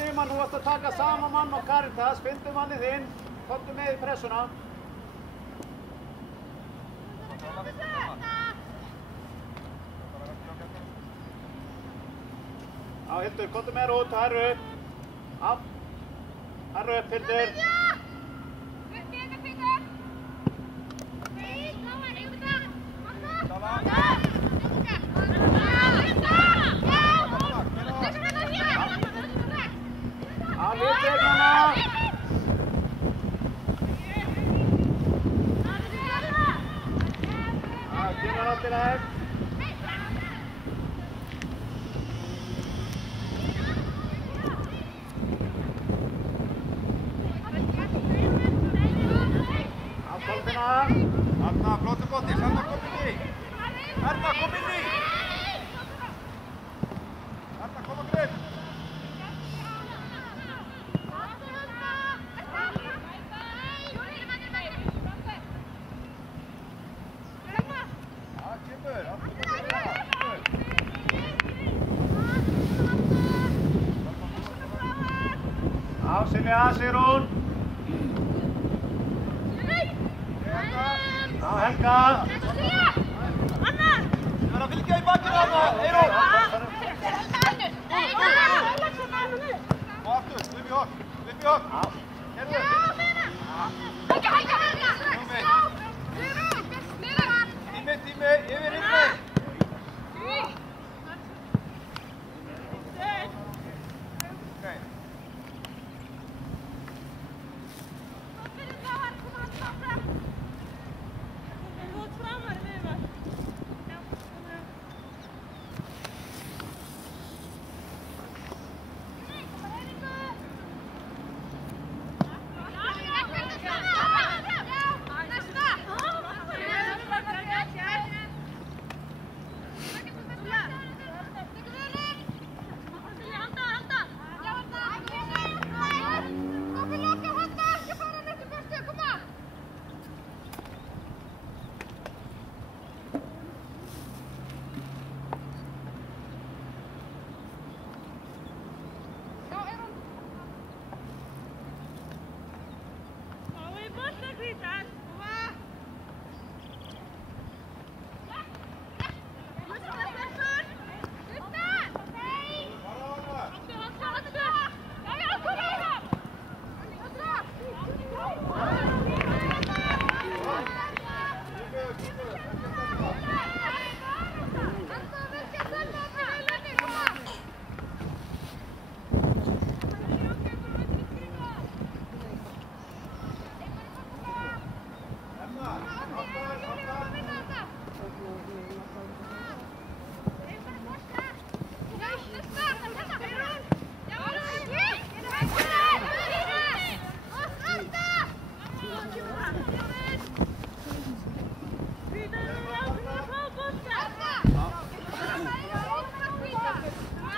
Rima, nú ættu að taka sama mann og Caritas, fyndu mannið þinn, komdu með í pressuna. Já, Hildur, komdu með út, herru upp. Af. Herru upp, Hildur. Arna, flottu botti, Arna kom inn í! Arna, kom inn í! Arna, kom að greið! Já, kemur, Já, Silja, Sigrún. Já, Helga. Anna! Ég verð að fylgja í bakinu, Anna! Eyrún! Og aftur, upp í hokk! Upp í hokk! Gerðu! Tími, yfir inni!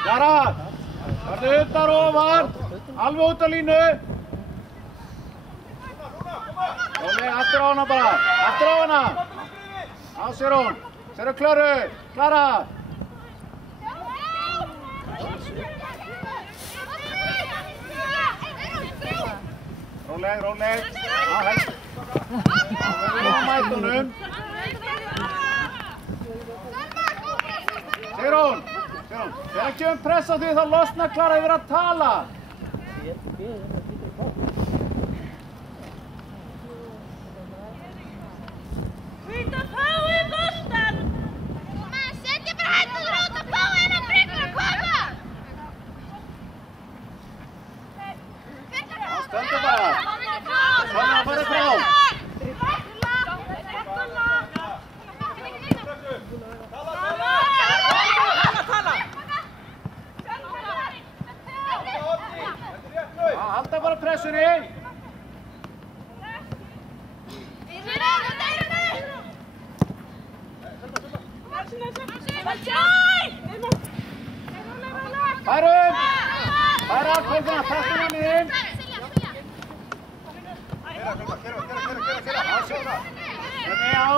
Jara, farðu undar ofan, alveg út á línu. Róli, aftur á hana bara, aftur á hana. Á sér hún, sér Klöru, Klara. Róleg, róleg, á helst. Á mætunum. Sér hún. Þegar ekki press á því þá losna Klara yfir að tala. Hvít að fá í boltan! Maður setja bara hendur út að fá hennar bringur að koma! Stöndu bara. Svona að fara frá. Halda bara pressunni. Færum! Færa, Kolbruna, pressunni hann í þinn. Á.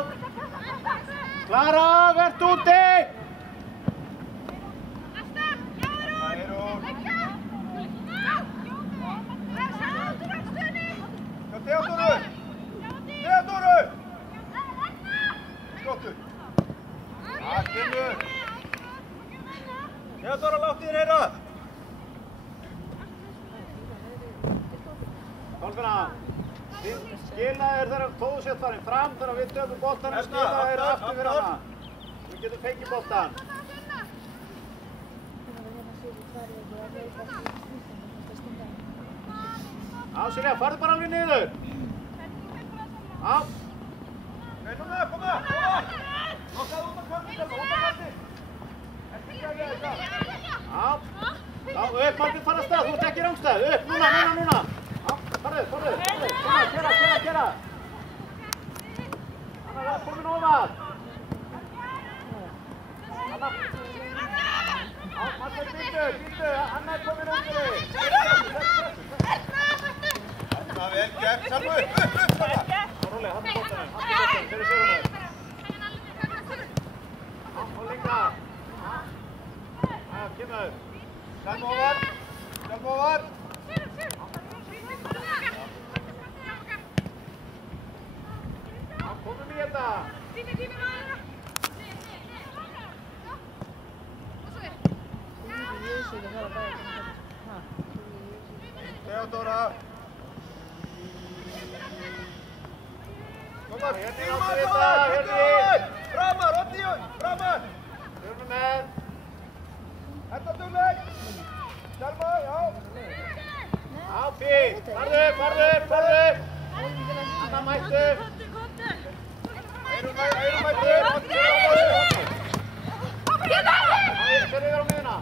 Klara, verð úti! Kolfinna, skila þér þegar tóðu sétt farin fram þegar við tökum boltanum, skila þér aftur fyrir hana. Við getum fengið boltan. Já, Silja, farðu bara alveg niður. Já. Nei, núna, koma! Nokkaðu út á kanti, út á kanti! Ekki gæði þetta! Já. Já, upp, Martin, fara af stað, þú ert ekki í rangstæð. Upp, núna. Já, farðu. Kera. Anna var komin ofar. Anna. Já, Martin, býttu. Anna er komin undir þig. Anna, vel gert, Salmu, upp! Rólega, hann er boltanum, fyrir Sigurður. Já, og lengra. Já, kemur. Salmu ofar! Já, komum í þetta. Theodora! Koma, Hérna áttu þetta, hérna. Framar, Oddíun, framar! Þurfum með. Þetta dugleg! Salma, já! Já, fínt. Farðu. Anna mættu. Eyrun mættu! Fer yfir á miðuna.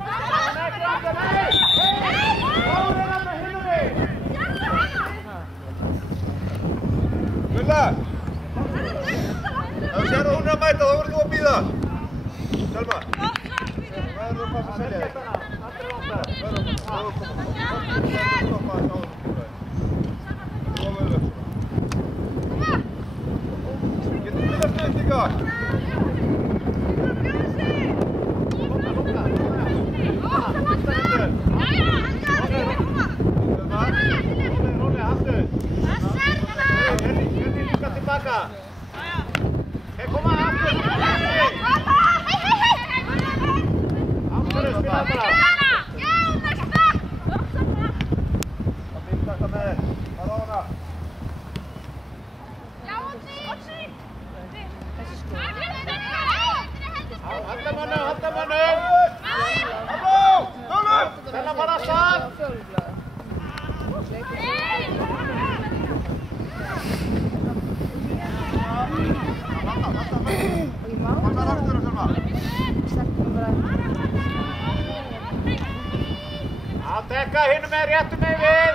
Nei! Fáðu þarna hinum við. Gulla! Ef þú sér að hún er að mæta, þá verður þú að bíða! Salma! Hvað er þú að passa að selja þig? Allir rangstæð. Getur við að stuðt líka? Rólega, haltu. Hérna líka tilbaka. Koma aftur. Aftur, spila bara. Það finnst þetta með þér. Fara á hana. Halda mönnum. Halló! Dölum! Stella bara af stað. Hvað er aftur að Salma? Að dekka hinum með réttum með við.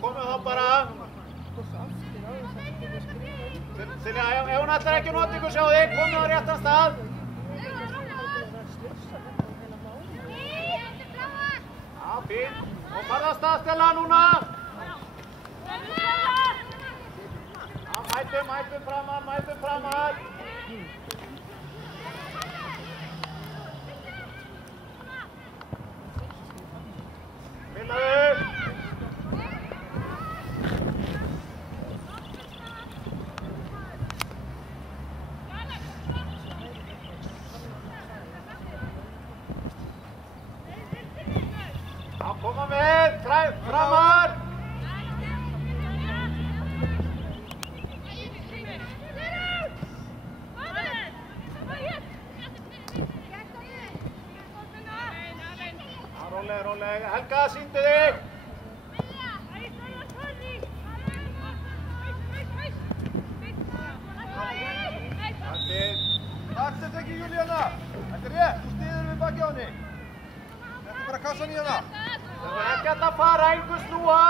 Komum þá bara. Silja, ef hún ætlar ekki að nota ykkur sjá þig, komum á réttan stað. Já, fínt. Og farðu af stað, Stella, núna. Já, mætum framar. Spilaðu. Koma með, framar! Rólega, Helga, sýndu þig! Takk þetta ekki, Júlíana! Þetta er rétt, þú styður við baki á henni! Bara kassan í hana. Það er ekki að fara, einhver snúa.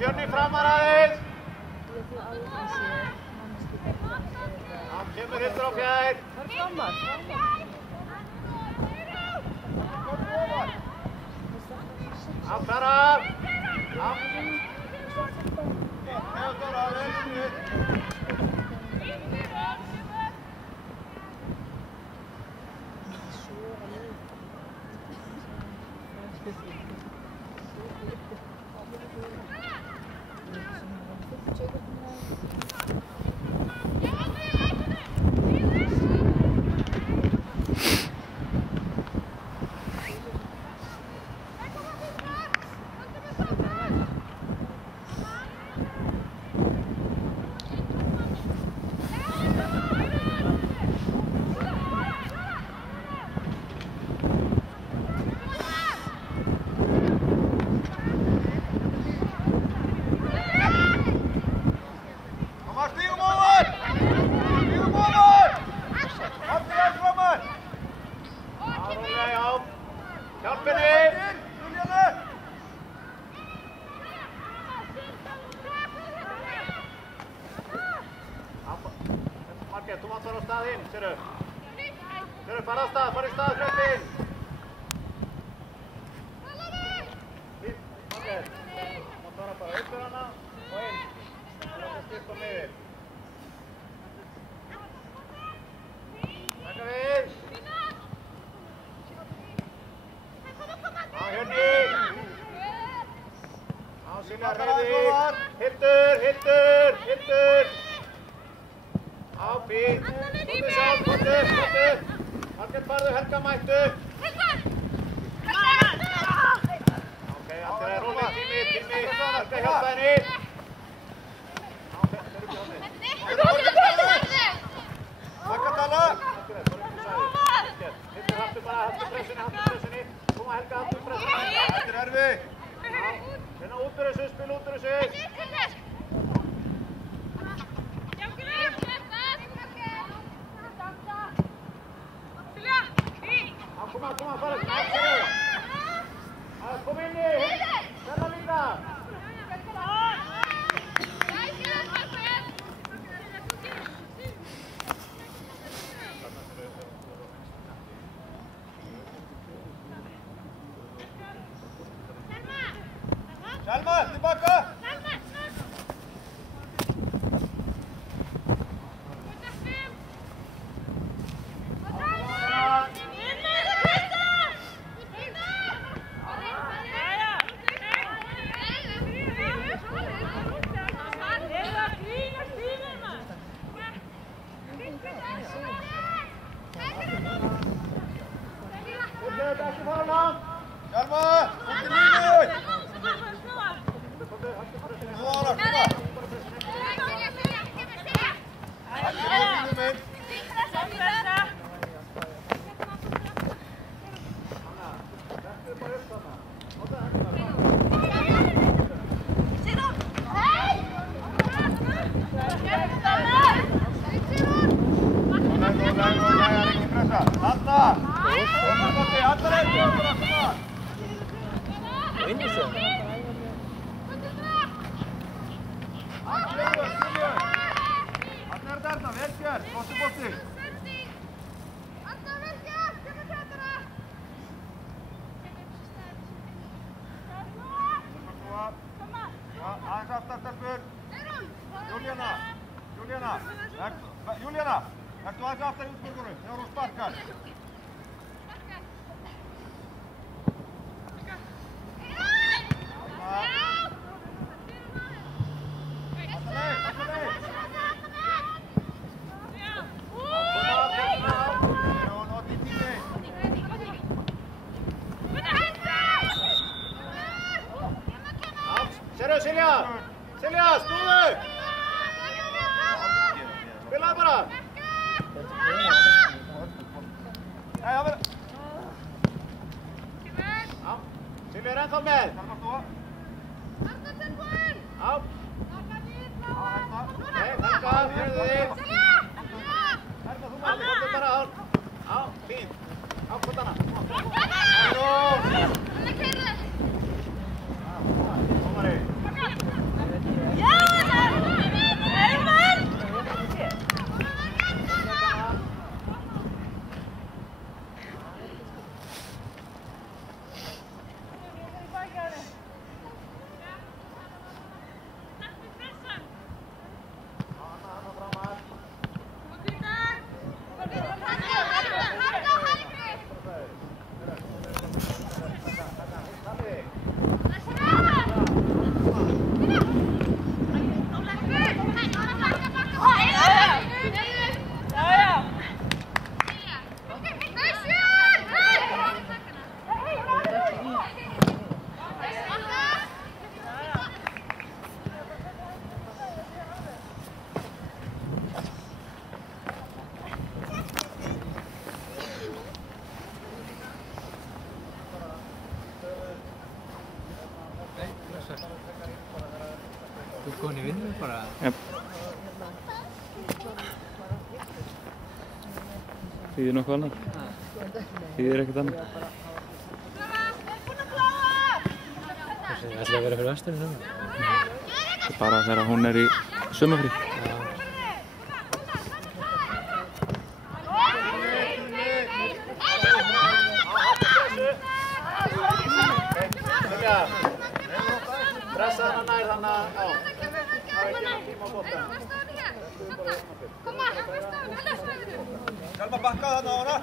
Hjörni framar aðeins. Hann kemur Hildur á fjær. Það er framar. Aftar af. Þú mátt fara á stað inn, sérðu. Sérðu, fara á stað, fara í stað, hlaup inn. Fínt, Margrét. Þú mátt fara bara upp fyrir hana og inn. Það er að styrka niður. Takka við. Á Hjörni. Á Silja Hreyfi. Hildur. Á, fínt. Komdu sjálf, komdu. Margrét farðu, Helga mættu. Ok, allt er róleg, tími. Helga hjálpa henni. Takka tala. Hildur, haltu pressunni. Koma Helga, haltu pressunni. Þetta er erfið. Reyna út úr þessu, spil út úr þessu. Kom, fara. Kom inn í. Stella líka. Selma, tillbaka. Júlíana, ertu aðeins aftar í útspurgunum þegar hún sparkar? Silja, snúðu! Spilaðu bara! ennþá með. Já. Nei, Helga, heyrðu þig. Helga, þú maður bara á. Já, fínt. Á puttana. Dómari. Já, Hermann! Þú komin í vinnu bara? Jep. Þýðir nokkuð annað? Þýðir ekkert annað? Það ætlaði að vera fyrir vesturinn núna? Það er bara þegar hún í sumarfrí. Pressa hana nær hana, já. Það er ekki hann tíma á boltan. Selma bakka þarna á hana.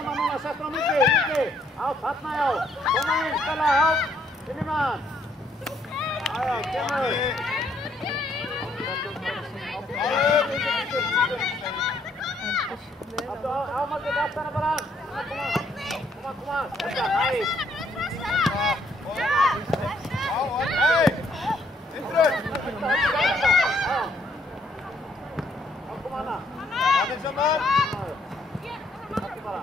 Núna, settur á milli. Já, þarna já. Koma inn, Stella, já. Inn í mann. Já, kemur. Ámaldið allt hana bara. Koma. Þetta, hægt. Hei! Indrun! Já, koma hana. Aðeins saman! Hattu bara.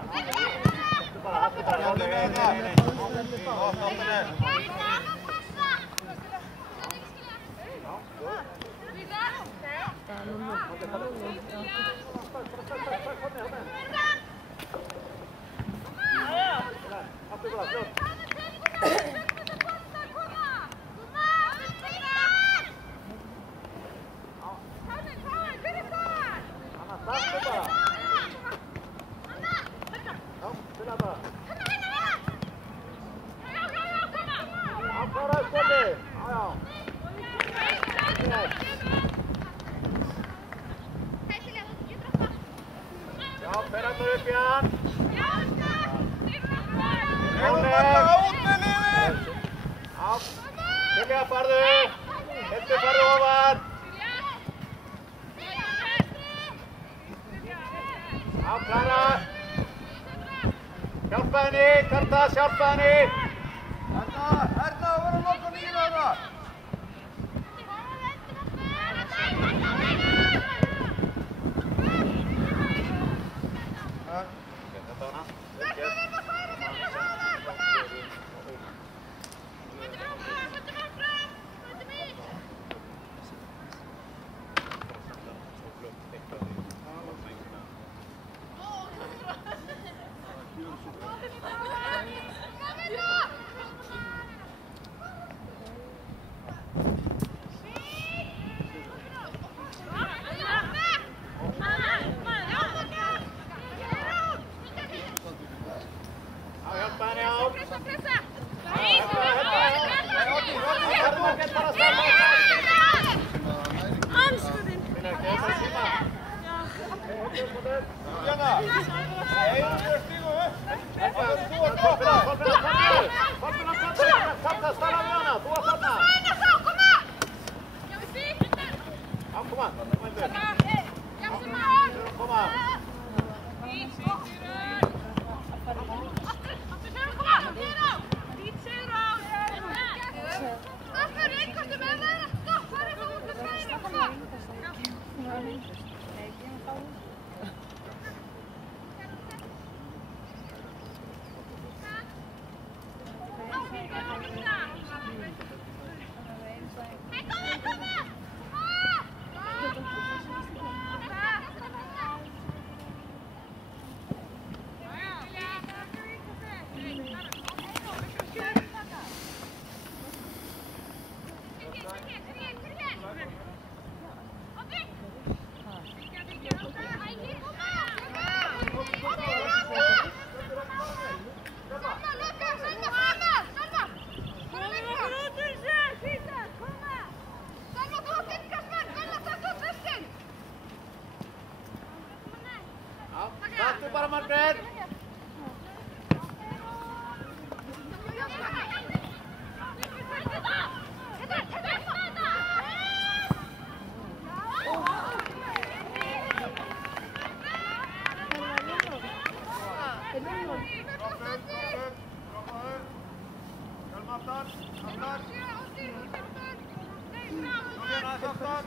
Silja, farðu! Hildur, farðu ofar! Já, Klara! Hjálpa henni, Kartas, hjálpa henni! Erna, voru að loka nýjum hana! Kom Aftan. Julian, aðeins aftan.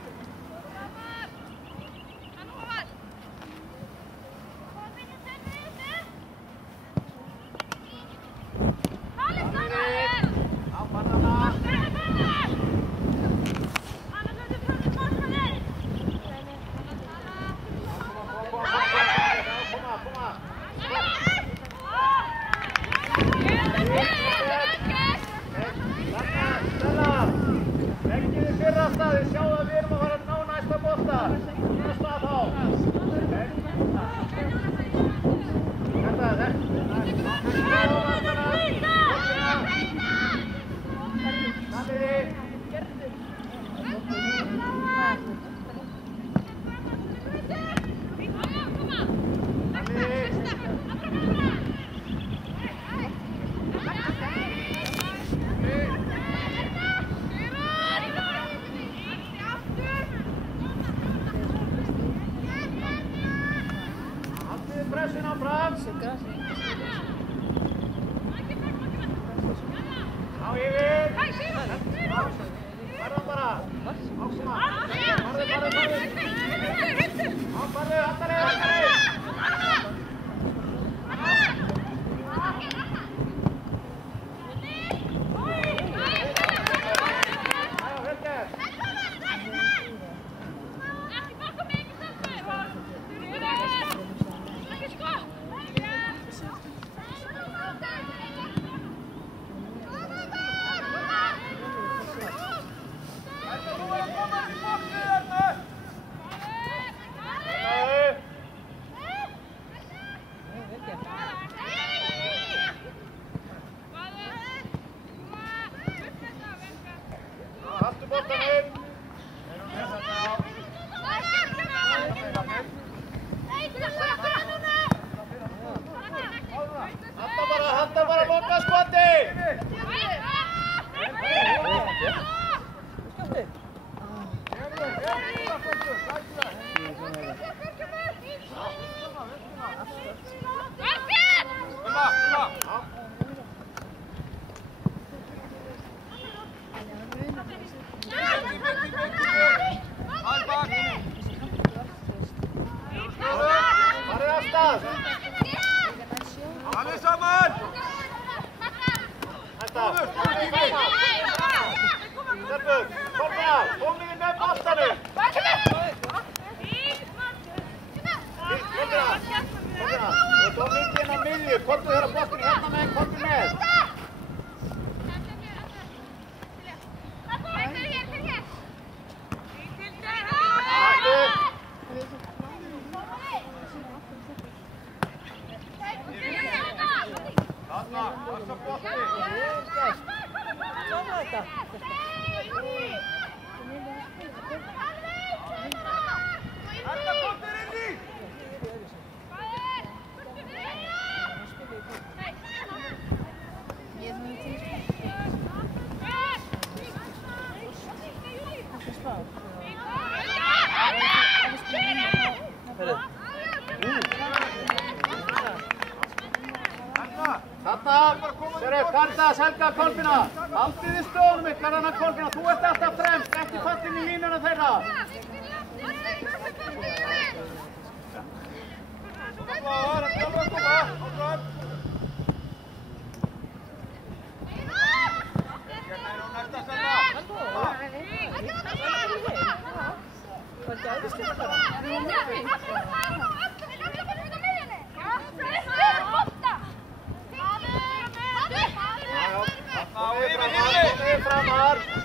Helga Kolbina, haldið í stóðunum ykkar annar Kolbina, þú ert alltaf fremst, ekki fatt inn í línuna þeirra.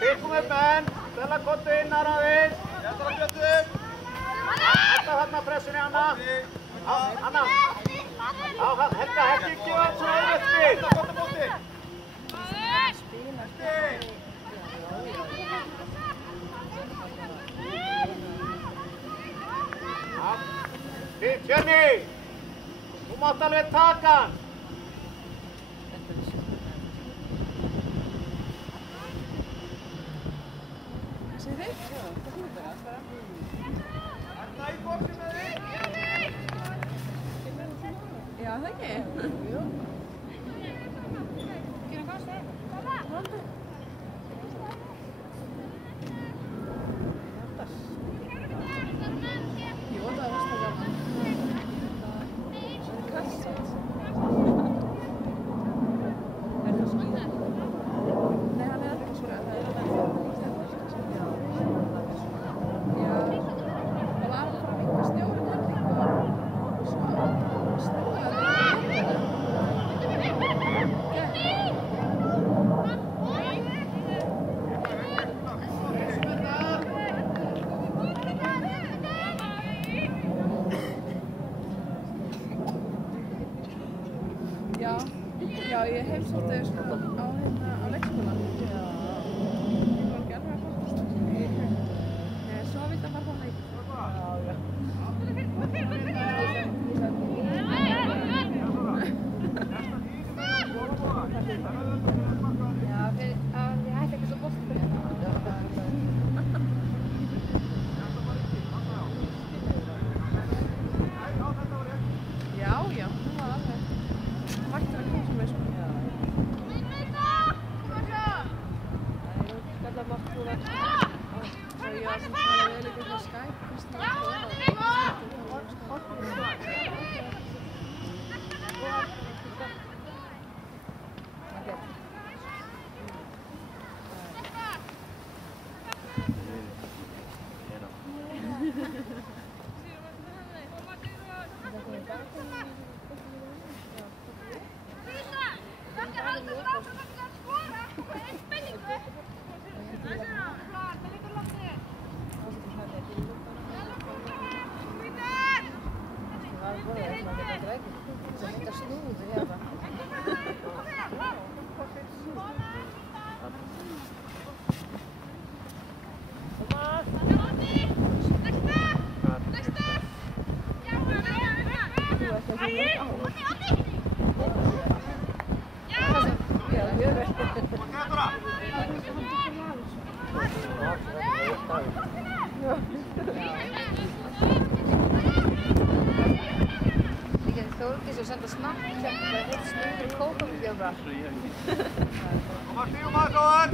Fylgum upp menn, Stella Kottu inn aðeins. Hætta þarna pressunni, Anna. Anna. Helga, ekki gefa svona auðvitað spil. Fjörni, þú mátt alveg taka hann. Já, það ekki? Jú. Já, ég heimsótti sko á leikskóla. Ég var ekki alveg að fara svo vildi að fara á leik. Já, ég hætti ekki svo bolti fyrir þetta. Já, hún var alveg mættur að koma sem við sko. Skallar margt úr að svo ég var sem talaði vel ykkur á Skype Þórgís og senda snabbt bara heitt snúður kókumgjöfra. Kom að stígum að Sóðan!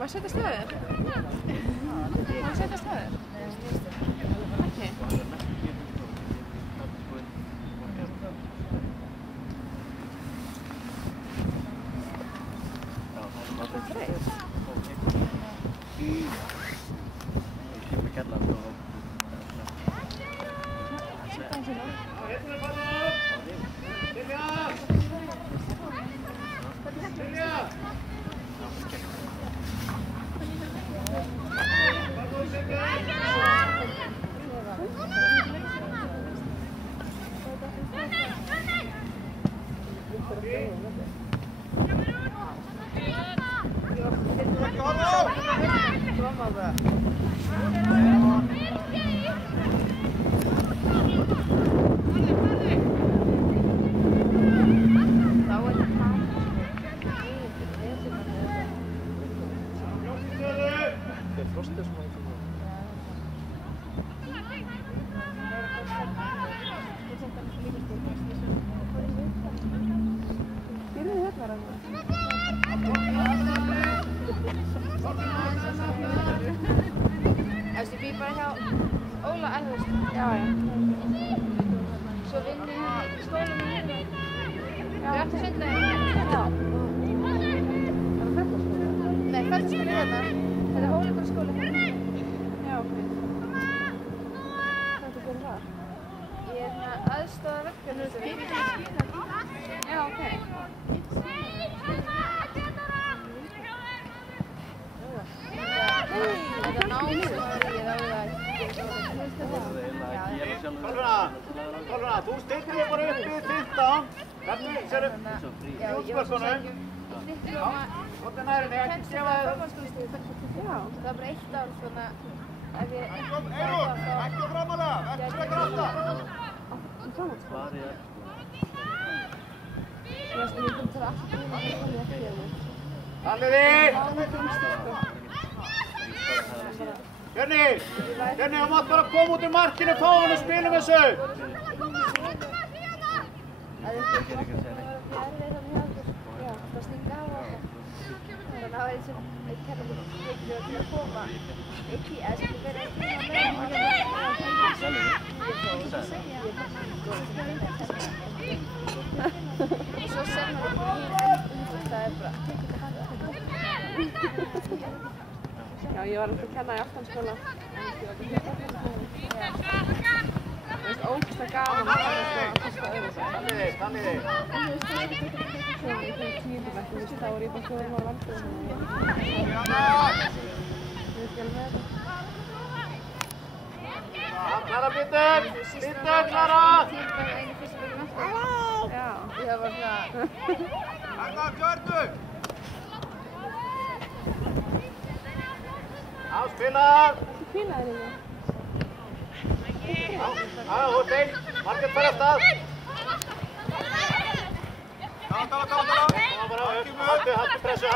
Má setja staðir? Má setja staðir? Ekki. Það er þreif. Ég býr bara hjá Óla Elvist. Já. Svo vinn ég hérna í skólanum hérna. Já. Eftir sundlegin. Já. Er það fellaskóli? Nei, fellaskóli hérna. Þetta er Hólaskóli hérna. Já, ok. Hvað gerir það? Ég er hérna aðstoða verkefnisstjóri. Já, ok. Þetta er nám sem ég ráði að Kolbruna, þú stillir þig bara upp við 15. Hvernig sérðu útspörskunum? Hvernig næri þig ekki gefa þig það? Já, það er bara 1 ár svona ef ég Ekki framalega, ekki frekar aftan! Ég myndum það alltaf búin að það ekki yfir. Haldið þig! Björni, þú mátt bara koma út í markinu, fá hann og spilum þessu! Það er ekki að segja neitt. Það er erfið hjá okkur. Já, það stinga af og eitthvað. Þannig að það var einn sem kennar mér til að koma eða sem verið að tíma með og það er segja og svo sem maður það er bara já, ég var alltaf að kenna í aftansskóla það er ógeðslega gaman að testa öðru sig Þannig þá er ég bara svo að valda Klara, Peter! Peter, Klara! Já, ég var svona Erna, kjörðu! Áspilar! Þú fílaði þig Þú ert einn. Margrét fara af stað. Tala! Koma bara upp. Haltu pressu.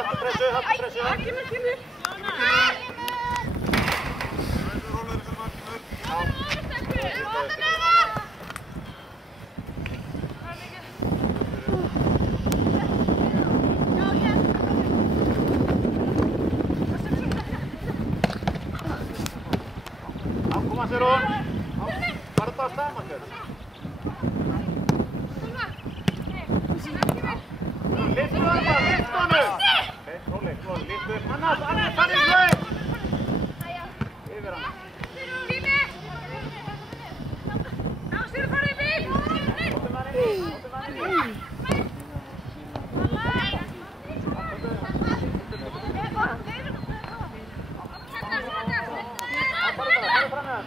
Koma Sérún. Farðu af stað, Margrét. Lyftu hann bara, lyftu honum! Róleg, lyftu upp. Annars hann í hlaut! Yfir hann. Ásir, farðu í bíl! Hóttum hann inn.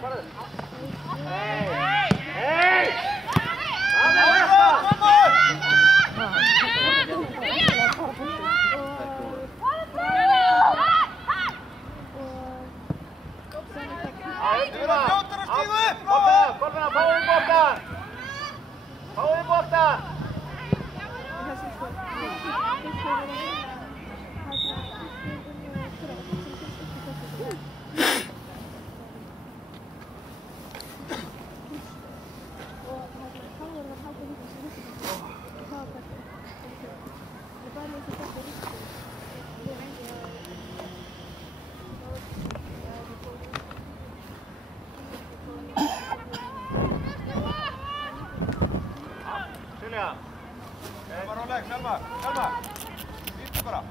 Farðu. Hey! Það er þetta! Kolbjörn, fáðu í boltan! Silja! Selma, róleg, Selma! Býttu bara!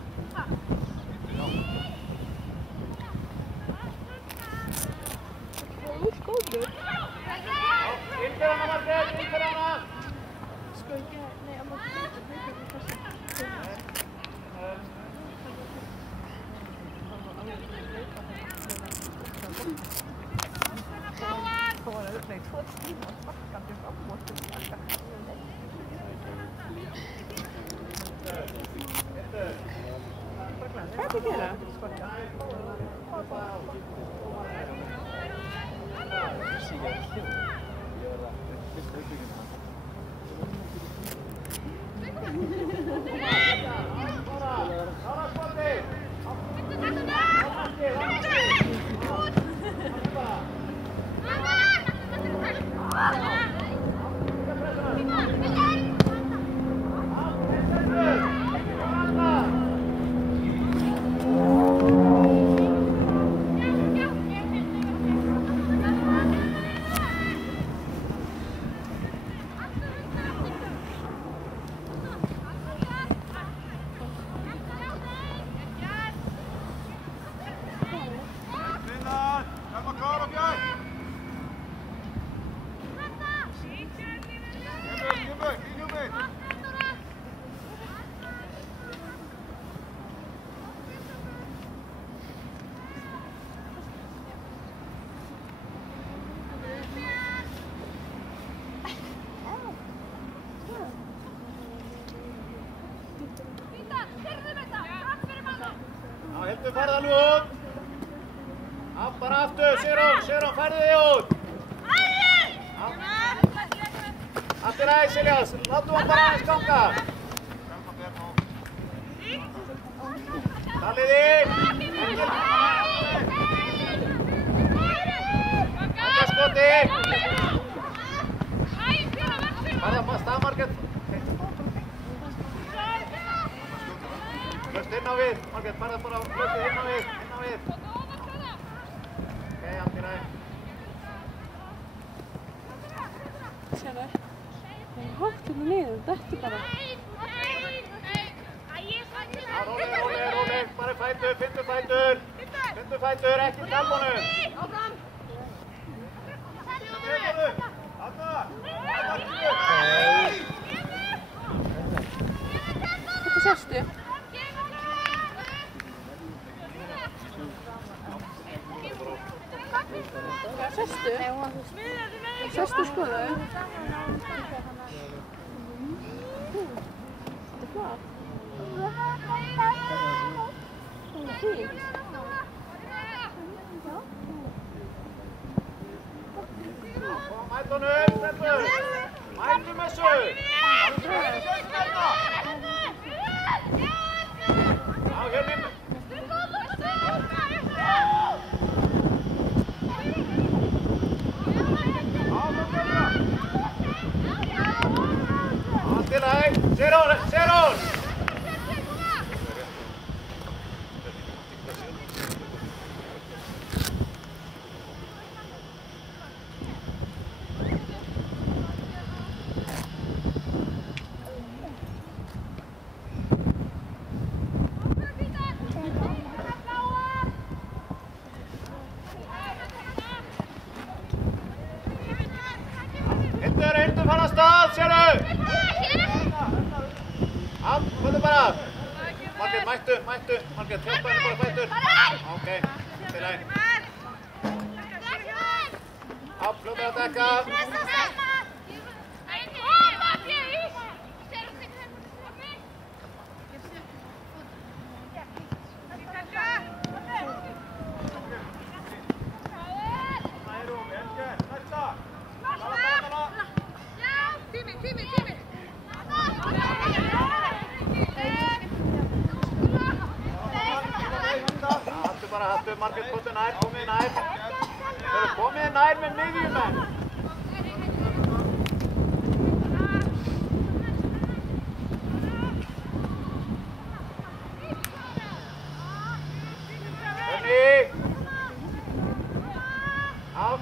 Innfyrir hana, Margrét, innfyrir hana! Sko ekki, nei, að maður Hvað er að gera? Hildur, farðu alveg út! Bara aftur, Sérún, færðu þig út! Aftur aðeins, Silja, láttu hann bara aðeins ganga! Talið þig! Þetta skoti! Farðu að stað, Margrét! Út inn á við, Margrét, farðu bara hlutið inn á við. Ok, allt í lagi. Sérðu? Það er hátt hérna niður, þetta bara. Róleg, bara fætur, fyndu fætur, ekki galbunum. Þetta sestu. Sestu? Sestu skoðu. Þetta er flott. Það er fínt. Mætt honum, Stelpur! Mættum þessu! Já, hérna inn! Allt í lagi! Serón! Hildur fara af stað, sérðu! Komdu bara! Margrét, mættu! Margrét, hjálpa henni bara fætur! Ok, til lagi. Fljótið að dekka! Haltu, Margrét, komið nær. Komið nær með miðjumenn. Hörni.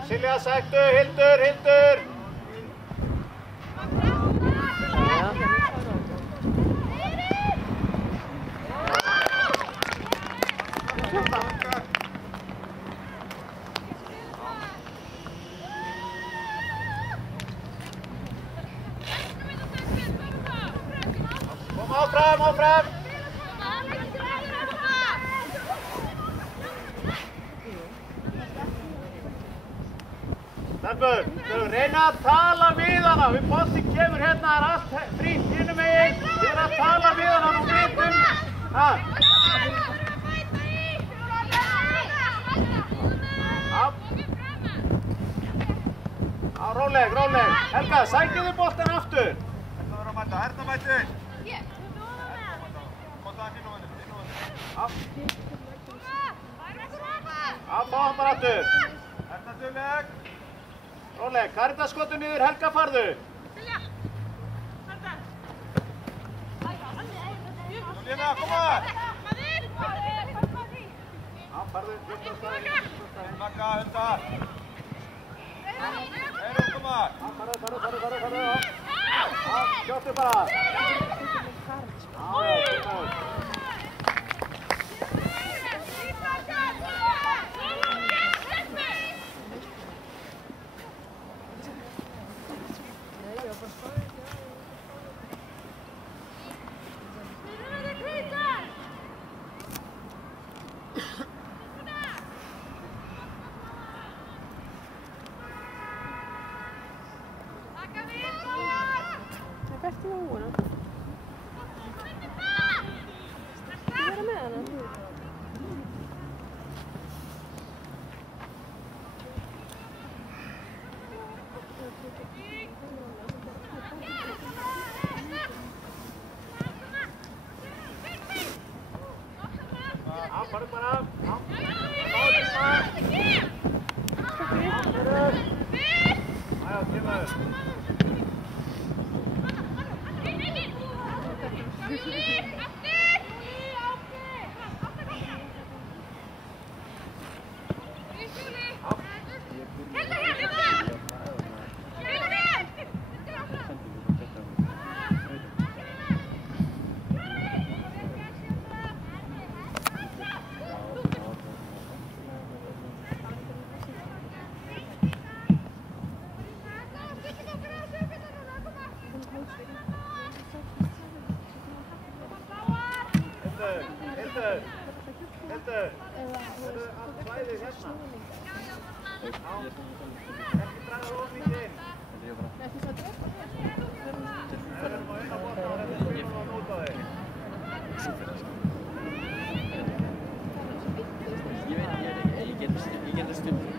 Silja, sættu, Hildur. Áfram! Stelpur, reyna að tala við hana. Við boltinn kemur hérna, það er allt frítt hinum megin. Við erum að tala við hana og vitum. Róleg. Helga, sækið þið boltinn aftur. Erna mæti! Fá hann bara aftur. Erna dugleg! Róleg, Karítas skotu niður, Helga farðu. Lena, koma! Farðu, hljóttu á staðinn. Magga, hundar! Heirum, koma! Farðu. Skjóttu bara. Hildur. Þetta er allt svæðið hérna. Ekki draga of mikið inn. Nei, þú sagði drepa hérna. Við erum á eina borða og þetta er svona út á þig. Ég get stundum.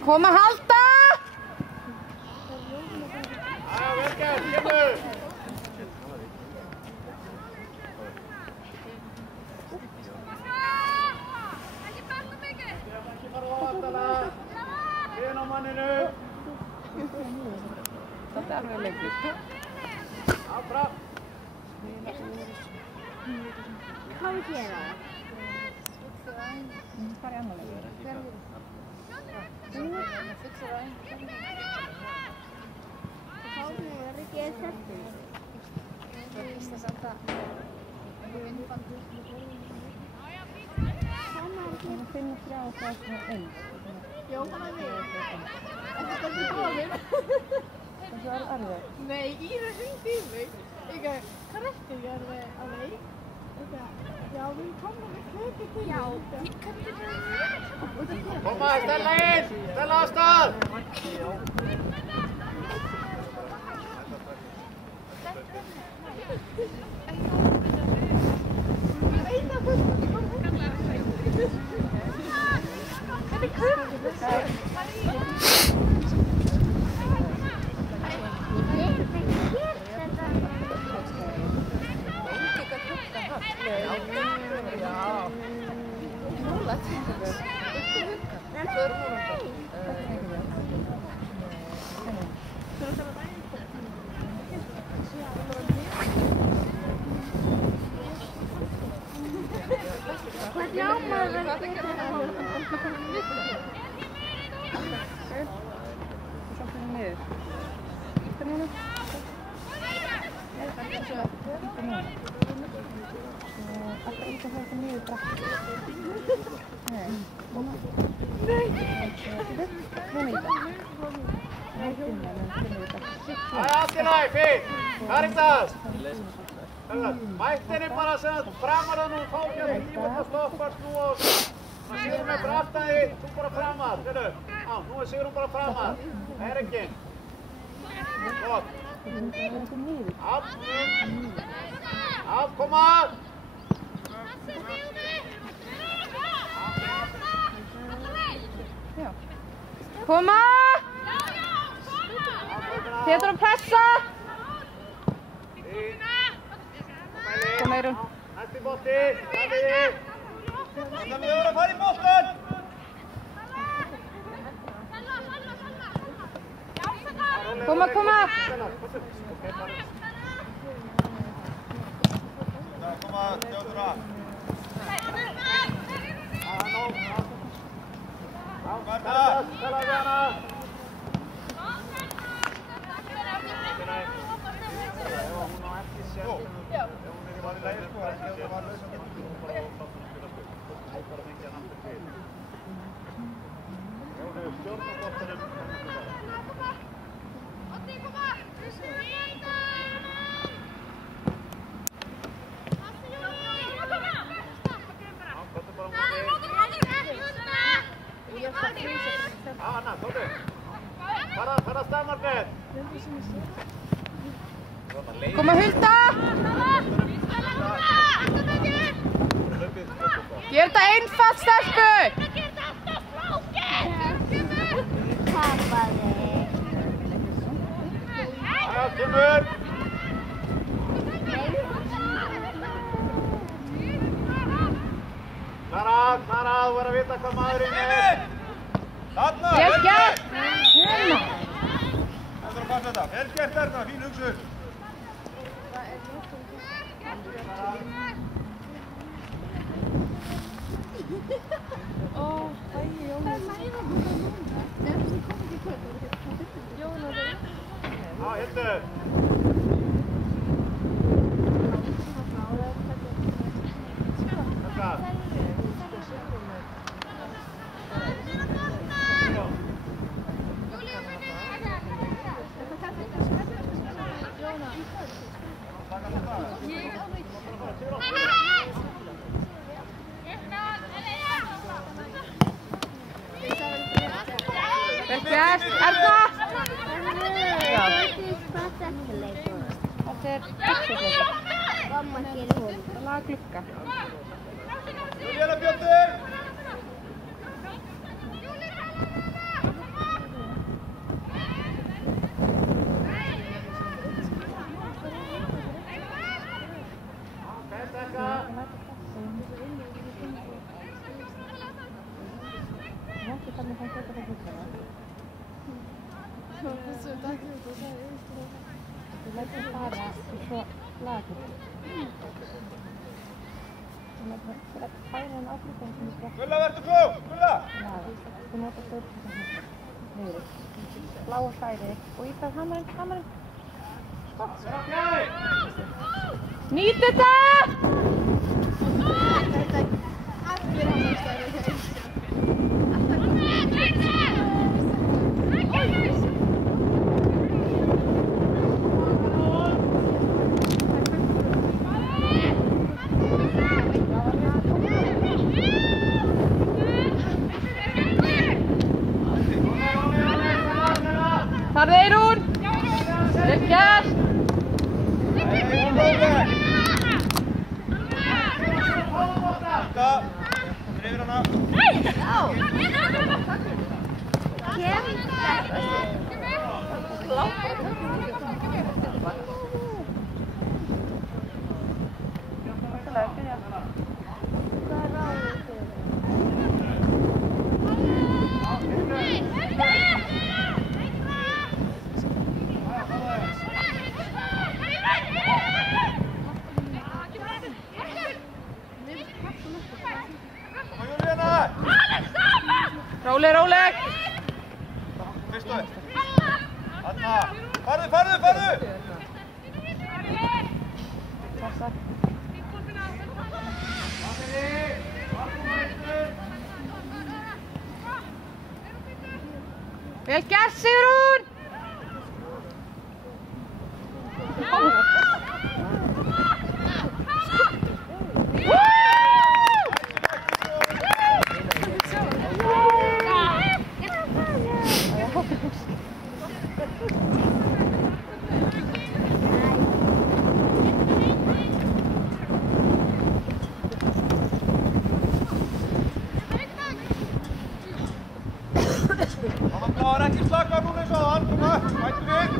Kom að halda! Aja, vel gert, kemur! Ekki fara á aftala! Hliðin á manninu! Þetta er alveg leikur. Áfram! Hvað við gera? Hvað er annar leikur? Finna þrjá og það svona eins. Já, það er við. Þetta er ekki bróðum. Það er alveg. Nei, Íra hringdi í mig. Hvað rættir ég á leik? Já, við komum með köku til. Já, ég köpti það. Koma, Stella inn! Stella á stað! Karitas! Mættinni bara sem framar það nú, fá ekki að tíma að stoppast nú og það séum með aftan því, þú bara framar, veitu, Nú Sigrún bara framar. Erikinn. Gott. Afkoma! Koma! Pétur að pressa! Koma Eyrún. Næsti bolti, Davíði. Alla miður að fara í boltan! Koma, koma! Koma, Þjóðra. Talaðu við hana. Hún á ekki sér. Hún var í lagi sko, ekki að það var laus að geta. Hún bara á plássunum spila sko. Það er bara mikið að náttúr til. Hún hefur stjórn á boltanum. Anna, komdu! Fara stað, Margrét! Koma Hulda! Ger þetta einfalt, stelpur! Jæja, kemur! Klara, þú verður að vita hvað maðurinn er! Þarna! Vel gert! Það þarf að passa þetta. Vel gert þarna, fín hugsun. Já, Hildur! Þetta! Vel gert! Erna! Þetta er pixelleikur. Það laga glugga. Júlíana Björnsdóttir! Þú lætur fara og svo laga glugga. Þú lætur færa henni á gluggan sem þú breytir. Gulla, verður klók! Gulla! Þú notar stjórnum niður. Bláa færið og í það hamarinn. Skott! Nýt þetta! Allir hamarstæður ekki eins. Þarna Eyrún! Vel gert! Þetta, drifir hana. Róleg, róleg! Fyrstu! Þarna! Farðu! Passa. Vel gert, Sigrún! Bláar ekki slaka núna eins og áðan, koma, bættu við.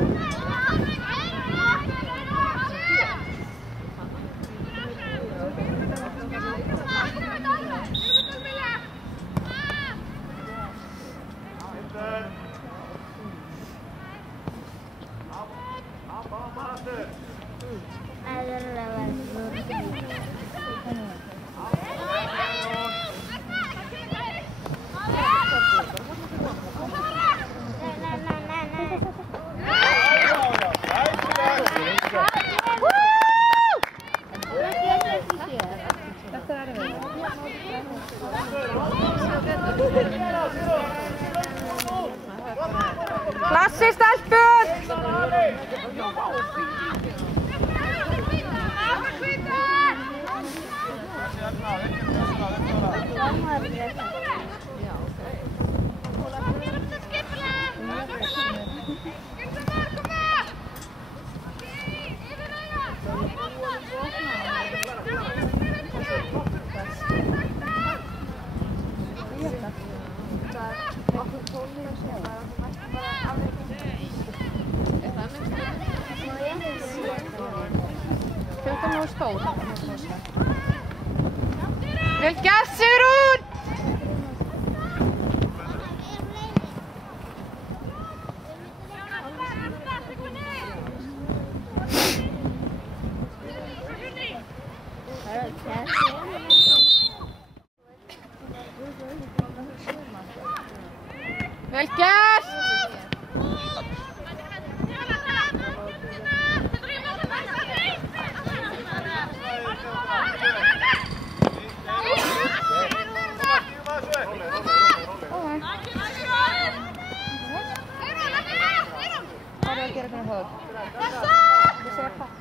Klassi stelpur! Fjöldan var stór. Vel gert, Sigrún! Vel gert! Hvað er að gera hvernig höfð? Ég segja pakka.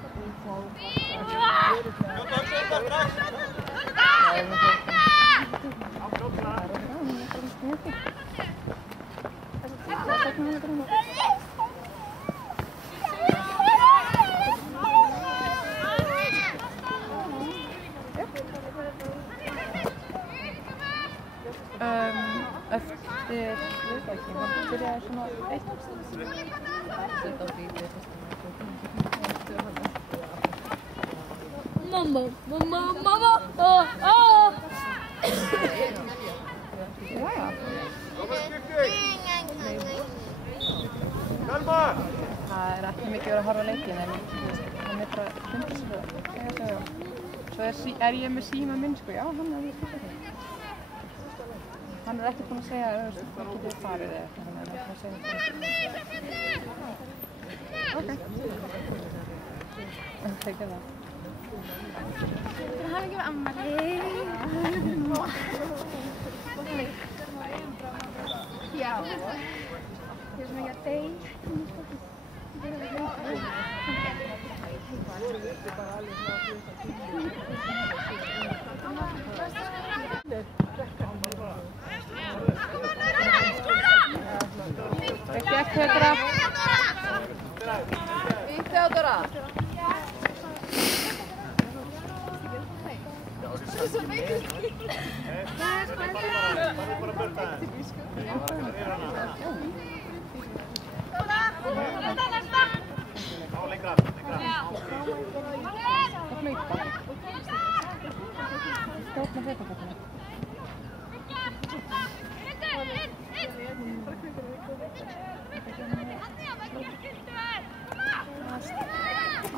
Eftir, ég veit ekki, hann byrjaði svona eitt. Mamma, mamma, mamma, Jæja. Það er ekki mikið verið að horfa á leikinn en hann er bara hundislega. Svo er ég með síma minn sko, já hann er því. Hann er ekki búinn að segja að það getur farið eða eitthvað, þannig að það segja það. Ok. Það tekið það. Það hafi ekki með ammali. Já. Ég er svona ekki að deyja. Ekki ekki Petra. Í Theodora.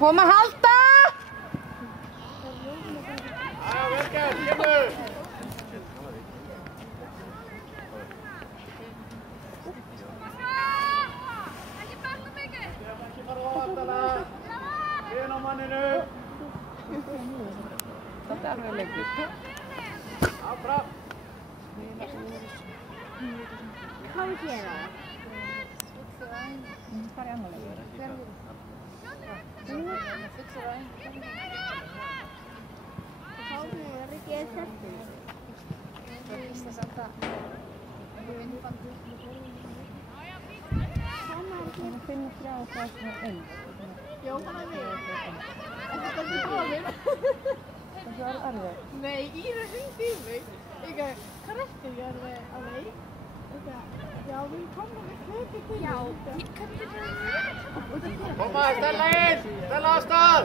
Kom að halda! Jæja, vel gert, kemur! Ekki fara á aftala. Inn á manninu. Þetta er alveg leikur. Áfram. Hvað við gera? Hvað er annar leikur? Háðum er ekki að setja. Það er ísla samt að vinnbandi. Ég finna þrjá og það er svona eins. Já, það er við. Þetta er ekki góðinn. Það er alveg. Nei, Íra hringdi í mig. Hvað rættir ég á leik? Já, við komum með köku til. Já, ég köpti það. Koma, Stella inn! Stella af stað!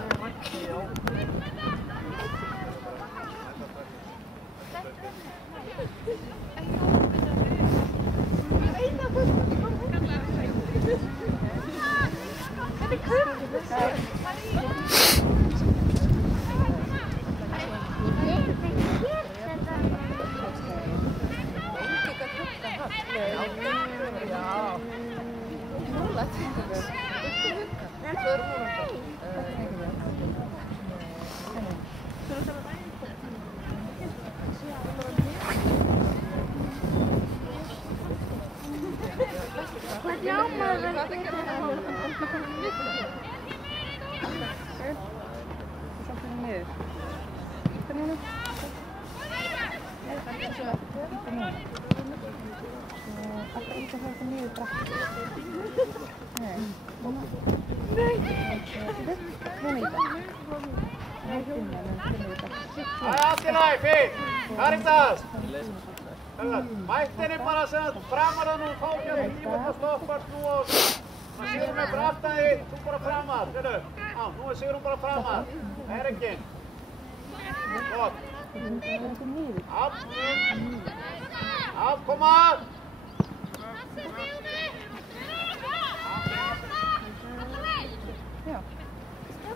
Allt í lagi, fínt! Karitas! Mættinni bara sem framar það nú, fá hérna lífið og stoppar nú og Sigrún er bara aftan því, þú bara framar, sérðu? Já, nú er Sigrún bara framar. Erikinn. Gott. Allt, koma!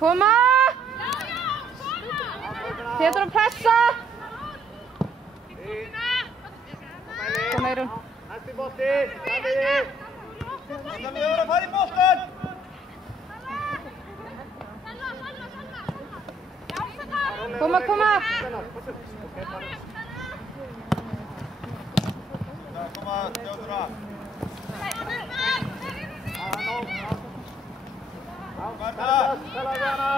Koma! Pétur að pressa! Kom Eyrún. Næsti bolti, Davíði. Það við að fara í boltan! Koma, koma! Koma, Þjóðra. Stella við hana.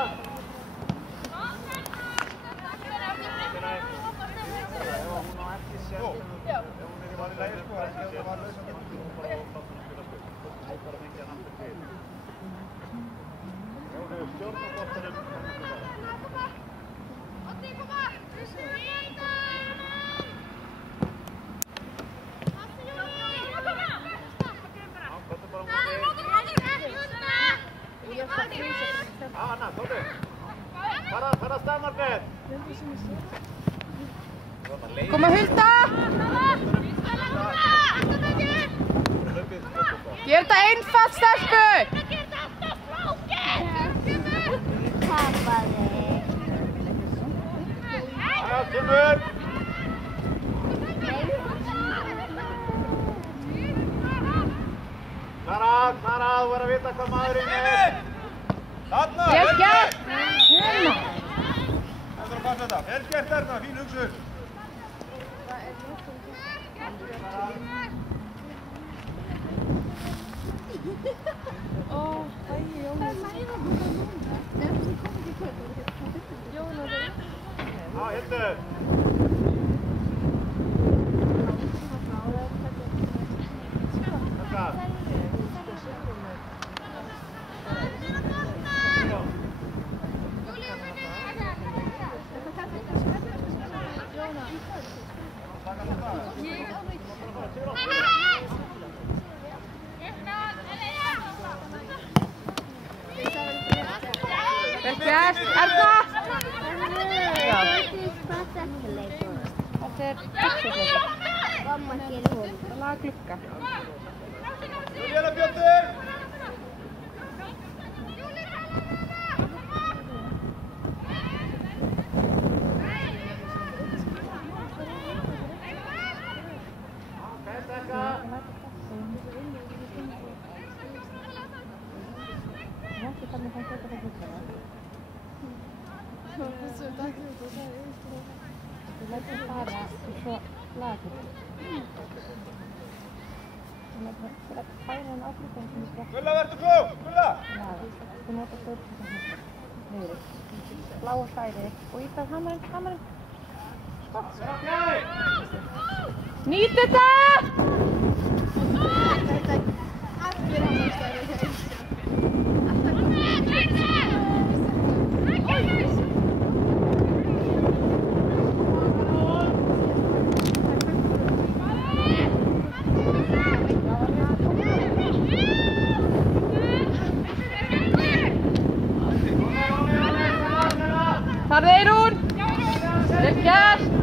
Anna, Tóti. Fara af stað, Margrét. Koma Hulda! Ger þetta einfalt, stelpu! Jæja, kemur. Klara, þú verður að vita hvað maðurinn er. Þarna! Vel gert! Það þarf að passa þetta. Vel gert þarna, fín hugsun. Já, Hildur. Þetta. Vel gert! Erna! Já. Þetta er pixelleikur. Það laga glugga. Júlíana Björnsson! Þú lætur fara og svo lagur. Þú lætur færa hann áflýttan sem þú brekkur. Gulla, verður klók! Gulla! Þú notar stjórnum niður. Bláa færi og í það hamarinn. Skott! Nýt þetta! Allir hamarstæðir þegar Þar er hún! Vel gert!